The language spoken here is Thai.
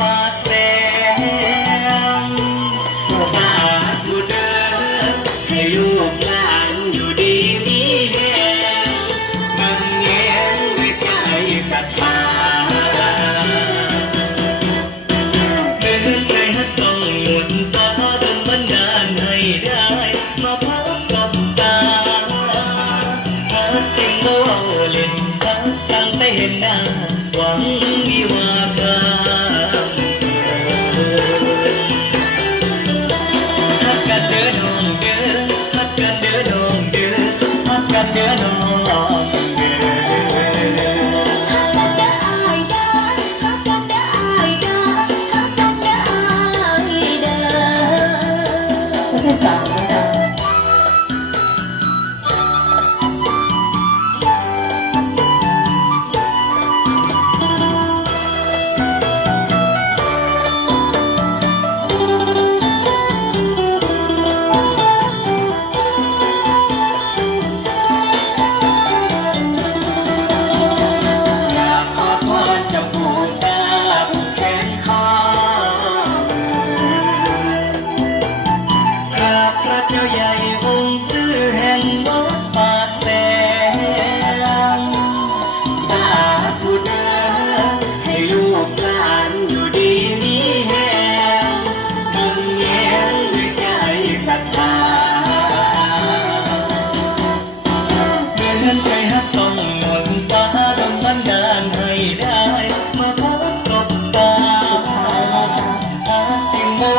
ปากแสงสาธุเด้อให้ลูกหลานอยู่ดีมีแรงเบิ่งแย้งด้วยใจศรัทธาเดินใจฮักต้องหมุนฟ้าดลบันดาลให้ได้มาพบสบตาฮักจริงบ่เว้าเล่นฮักตั้งแต่เห็นหน้าหวังวิวาทฮักกันเด้อน้องเด้อฮักกันเด้อน้องเด้อฮักกันเด้อน้องเด้อ ประเภทสามนะจ๊ะอยากขอพรเจ้าปู่ตาผู้แขนคอกราบพระเจ้าใหญ่องค์ตื้อแห่งวัดปากแสงสาธุเด้อให้ลูกหลานอยู่ดีมีแรงเบิ่งแย้งด้วยใจศรัทธาเดินใจฮักต้องหมดฟ้าดลบันดาลให้ได้มาพบสบตาฮักจริงบ่